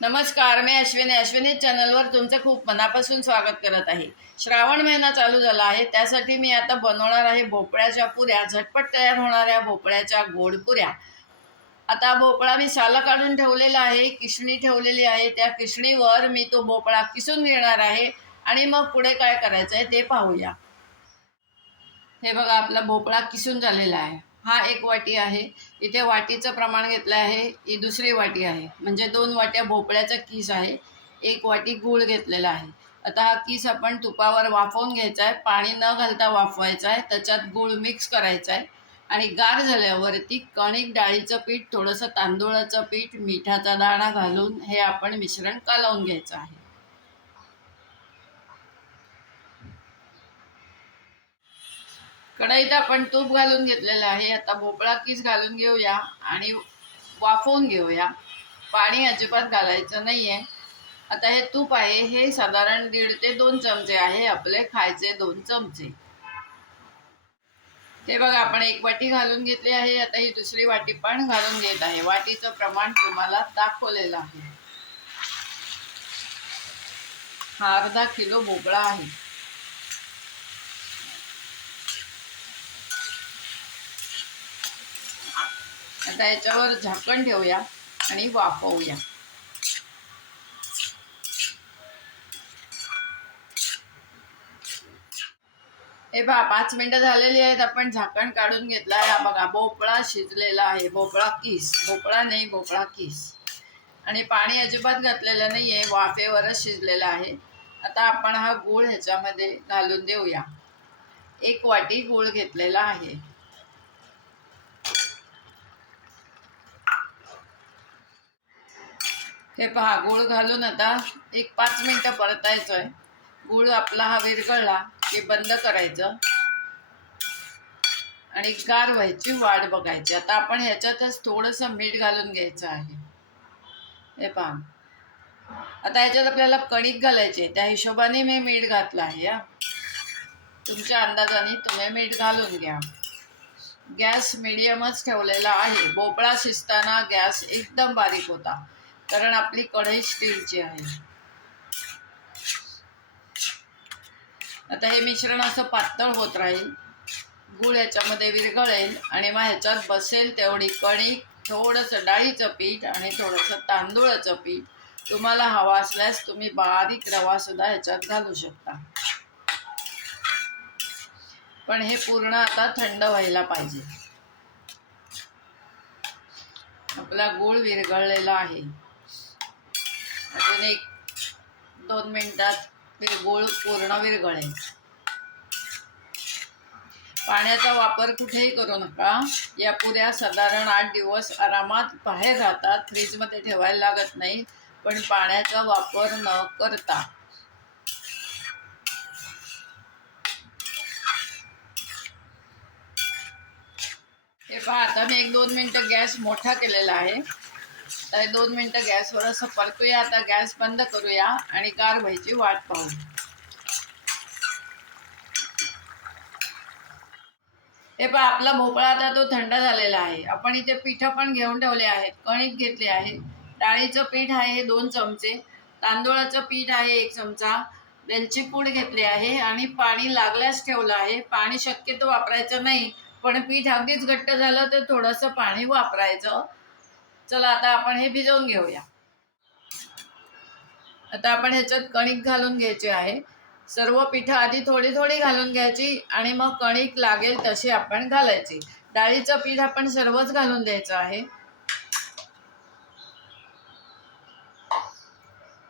नमस्कार मी अश्विनी. अश्विनी चॅनलवर तुमचं खूप मनापासून स्वागत करत आहे. श्रावण महिना चालू झाला आहे त्यासाठी मी आता बनवणार आहे भोपळ्याच्या पुऱ्या. झटपट तयार होणाऱ्या भोपळ्याच्या गोड पुऱ्या. आता भोपळा मी साला काढून ठेवलेला आहे किशणी ठेवलेली आहे. त्या किशणीवर मी तो भोपळा किसून घेणार आहे आणि मग पुढे काय करायचं आहे ते पाहूया. हे बघा आपला भोपळा किसून झालेला आहे. हा एक वाटी आहे. इथे वाटीचं प्रमाण घेतलं आहे. ही दुसरी वाटी आहे. म्हणजे दोन वाट्या भोपळ्याचा किस आहे. एक वाटी गूळ घेतलेला आहे. आता हा किस आपण तुपावर वाफवून घ्यायचा आहे पाणी न घालता वाफवायचा आहे त्याच्यात गूळ मिक्स करायचा आहे आणि गार झाल्यावरती कणिक डाळीचं पीठ थोडंसं तांदूळाचं पीठ मिठाचा दाणा घालून हे आपण मिश्रण कालवून घ्यायचं आहे. कढईत आपण तूप घालून घेतलेलं आहे. आता भोपळा किस घालून घेऊया आणि वाफवून घेऊया. पाणी अजिबात घालायचं नाही आहे आता हे तूप आहे. हे साधारण दीड ते दोन चमचे आहे. आपले खायचे दोन चमचे. ते बघा आपण एक वाटी घालून घेतली आहे. आता ही दुसरी वाटी पण घालून घेत आहे. वाटीचं प्रमाण तुम्हाला दाखवलेलं आहे. हा अर्धा किलो भोपळा आहे. आता याच्यावर झाकण ठेवूया आणि वाफवूया. हे बा पाच मिनिटं झालेली आहेत आपण झाकण काढून घेतला आहे बघा भोपळा शिजलेला आहे. भोपळा किस. भोपळा नाही भोपळा किस. आणि पाणी अजिबात घातलेलं नाही आहे वाफेवरच शिजलेलं आहे. आता आपण हा गूळ ह्याच्यामध्ये घालून देऊया. एक वाटी गूळ घेतलेला आहे. हे पहा गूळ घालून आता एक पाच मिनटं परतायचं आहे गूळ आपला हा विरघळला की बंद करायचं. आणि गार व्हायची वाट बघायची. आता आपण ह्याच्यातच थोडंसं मीठ घालून घ्यायचं आहे. हे पहा. आता ह्याच्यात आपल्याला कणिक घालायची त्या हिशोबाने मी मीठ घातलं आहे या तुमच्या अंदाजाने तुम्ही मीठ घालून घ्या. गॅस मिडियमच ठेवलेला आहे. भोपळा शिजताना गॅस एकदम बारीक होता. कारण आपली कढई स्टीलची आहे. आता हे मिश्रण असं पातळ होत राहील. गूळ याच्यामध्ये विरघळेल आणि मग ह्याच्यात बसेल तेवढी कणिक थोडंसं डाळीचं पीठ आणि थोडंसं तांदूळाचं पीठ. तुम्हाला हवा असल्यास तुम्ही बारीक रवासुद्धा ह्याच्यात घालू शकता. पण हे पूर्ण आता थंड व्हायला पाहिजे. आपला गूळ विरघळलेला आहे. अजून एक दोन मिनिटात विरगुळ पूर्ण विरघळेल. पाण्याचा वापर कुठेही करू नका. या पुऱ्या साधारण आठ दिवस आरामात बाहेर राहतात. फ्रीजमध्ये ठेवायला लागत नाही पण पाण्याचा वापर न करता. हे पहा आता मी एक दोन मिनटं गॅस मोठा केलेला आहे. तर दोन मिनटं गॅसवर असं परतूया. आता गॅस बंद करूया आणि गार व्हायची वाट पाहू. हे पहा आपला भोपळा आता तो थंड झालेला आहे. आपण इथे पिठं पण घेऊन ठेवले आहेत. कणिक घेतले आहे. डाळीचं पीठ आहे हे दोन चमचे. तांदूळाचं पीठ आहे एक चमचा. वेलची पूड घेतली आहे आणि पाणी लागल्यास ठेवलं आहे. पाणी शक्यतो वापरायचं नाही पण पीठ अगदीच घट्ट झालं तर थोडंसं पाणी वापरायचं. चला आता आपण हे भिजवून घेऊया. आता आपण ह्याच्यात कणिक घालून घ्यायची आहे. सर्व पिठं आधी थोडी थोडी घालून घ्यायची आणि मग कणिक लागेल तशी आपण घालायची. डाळीचं पीठ आपण सर्वच घालून द्यायचं आहे.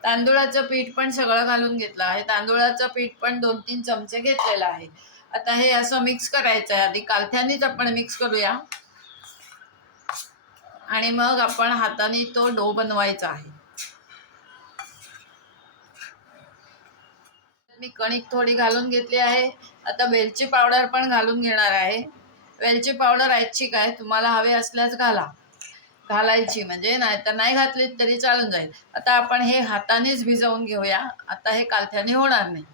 तांदुळाचं पीठ पण सगळं घालून घेतलं आहे. तांदुळाचं पीठ पण दोन तीन चमचे घेतलेलं आहे. आता हे असं मिक्स करायचं आहे आधी कालथ्यानीच आपण मिक्स करूया. आणि मग आपण हाताने तो डो बनवायचा आहे. मी कणिक थोडी घालून घेतली आहे. आता वेलची पावडर पण घालून घेणार आहे. वेलची पावडर ऐच्छिक आहे तुम्हाला हवे असल्यास घाला. घालायची म्हणजे नाही तर नाही घातली तरी चालून जाईल. आता आपण हे हातानेच भिजवून घेऊया. आता हे कालथ्याने होणार नाही.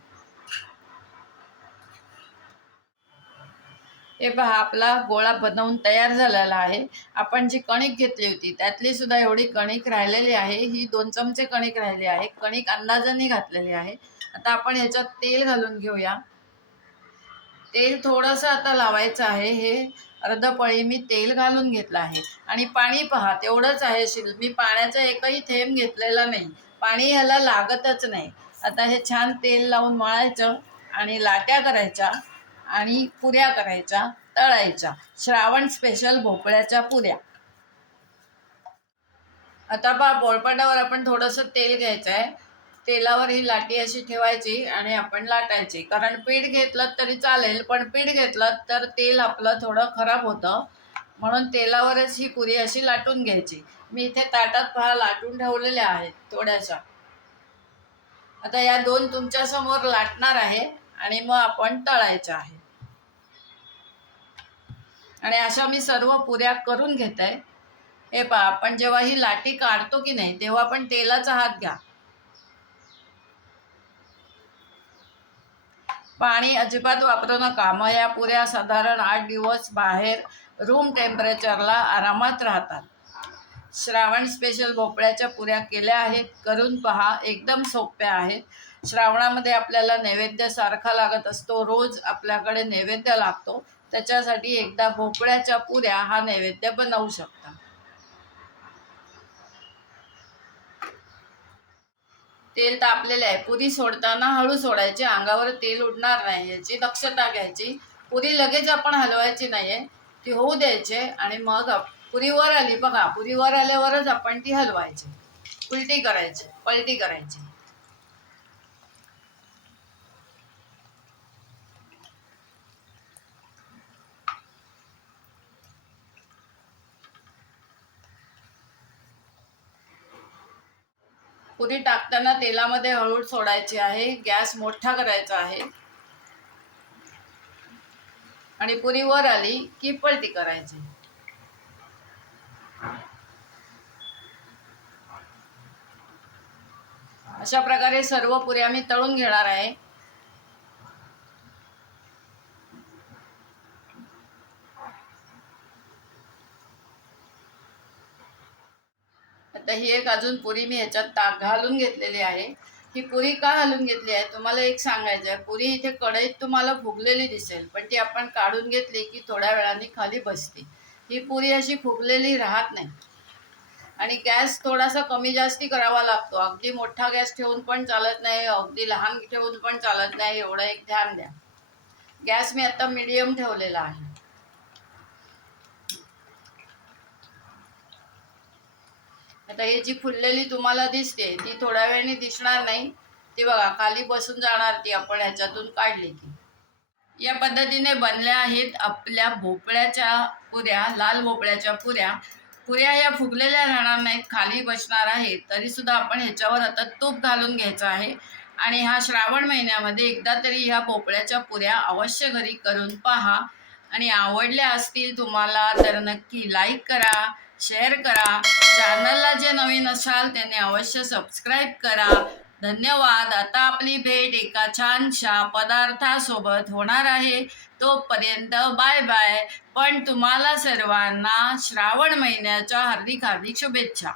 हे पहा आपला गोळा बनवून तयार झालेला आहे. आपण जी कणिक घेतली होती त्यातली सुद्धा एवढी कणिक राहिलेली आहे. ही दोन चमचे कणिक राहिली आहे. कणिक अंदाजाने घातलेली आहे. आता आपण ह्याच्यात तेल घालून घेऊया. तेल थोडंसं आता लावायचं आहे. हे अर्धपळी मी तेल घालून घेतलं आहे. आणि पाणी पहा तेवढंच आहे. शिल मी पाण्याचा एकही थेंब घेतलेला नाही. पाणी ह्याला लागतच नाही. आता हे छान तेल लावून मळायचं आणि लाट्या करायच्या. आणि पुऱ्या करायच्या तळायच्या. श्रावण स्पेशल भोपळ्याच्या पुऱ्या. आता पहा पोळपाटावर आपण थोडंसं तेल घ्यायचं आहे तेलावर ही लाटी अशी ठेवायची आणि आपण लाटायची. कारण पीठ घेतलं तरी चालेल पण पीठ घेतलं तर तेल आपलं थोडं खराब होतं. म्हणून तेलावरच ही पुरी अशी लाटून घ्यायची. मी इथे ताटात पहा लाटून ठेवलेल्या आहेत थोड्याशा. आता या दोन तुमच्यासमोर लाटणार आहे. आणि मग आपण तळायच्या आहे. आणि अशा मी सर्व पुऱ्या करून घेत. आहे हे पहा आपण जेव्हा ही लाटी काढतो की नाही तेव्हा आपण तेलाचा हात घ्या. पाणी अजिबात वापरू नका. मग या पुऱ्या साधारण आठ दिवस बाहेर रूम टेम्परेचरला आरामात राहतात. श्रावण स्पेशल भोपळ्याच्या पुऱ्या केल्या आहेत. करून पहा एकदम सोप्या आहेत. श्रावणामध्ये आपल्याला नैवेद्य सारखा लागत असतो. रोज आपल्याकडे नैवेद्य लागतो. त्याच्यासाठी एकदा भोपळ्याच्या पुऱ्या हा नैवेद्य बनवू शकता. तेल तापलेलं आहे. पुरी सोडताना हळू सोडायची. अंगावर तेल उडणार नाही. याची दक्षता घ्यायची. पुरी लगेच आपण हलवायची नाहीये. ती होऊ द्यायचे आणि मग पुरीवर आली बघा पुरीवर आल्यावरच आपण ती हलवायची. उलटी करायची. पलटी करायची. पुरी टाकताना तेलामध्ये हळूद सोडायची आहे. गॅस मोठा करायचा आहे. आणि पुरी वर आली की पलटी करायची. अशा प्रकारे सर्व पुऱ्या मी तळून घेणार आहे. तर ही एक अजून पुरी मी ह्याच्यात ताक घालून घेतलेली आहे. ही पुरी का घालून घेतली आहे? तुम्हाला एक सांगायचं आहे पुरी इथे कढईत तुम्हाला फुगलेली दिसेल पण ती आपण काढून घेतली की थोड्या वेळाने खाली बसते. ही पुरी अशी फुगलेली राहत नाही. आणि गॅस थोडासा कमी जास्ती करावा लागतो. अगदी मोठा गॅस ठेवून पण चालत नाही अगदी लहान ठेवून पण चालत नाही एवढं एक ध्यान द्या. गॅस मी आता मीडियम ठेवलेला आहे. आता हे जी फुललेली तुम्हाला दिसते ती थोड्या वेळाने दिसणार नाही. ती बघा खाली बसून जाणार ती आपण ह्याच्यातून काढली की या पद्धतीने बनल्या आहेत आपल्या भोपळ्याच्या पुऱ्या लाल भोपळ्याच्या पुऱ्या. पुऱ्या या फुगलेल्या राहणार नाहीत खाली बसणार आहेत. तरी सुद्धा आपण ह्याच्यावर आता तूप घालून घ्यायचं आहे. आणि हा श्रावण महिन्यामध्ये एकदा तरी ह्या भोपळ्याच्या पुऱ्या अवश्य घरी करून पहा. आणि आवडल्या असतील तुम्हाला तर नक्की लाईक करा. शेअर करा. चॅनलला जे नवीन असाल त्याने अवश्य सबस्क्राईब करा. धन्यवाद. आता आपली भेट एका छानशा पदार्थासोबत होणार आहे. तोपर्यंत बाय बाय पण तुम्हाला सर्वांना श्रावण महिन्याच्या हार्दिक हार्दिक शुभेच्छा.